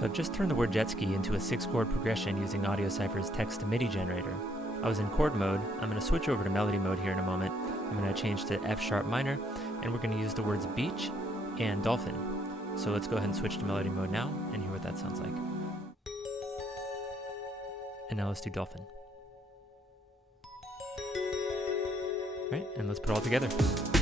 So I've just turned the word JETSKI into a 6-chord progression using AudioCipher's Text-to-MIDI generator. I was in chord mode. I'm going to switch over to melody mode here in a moment. I'm going to change to F sharp minor, and we're going to use the words beach and dolphin. So let's go ahead and switch to melody mode now and hear what that sounds like. And now let's do dolphin. Right, and let's put it all together.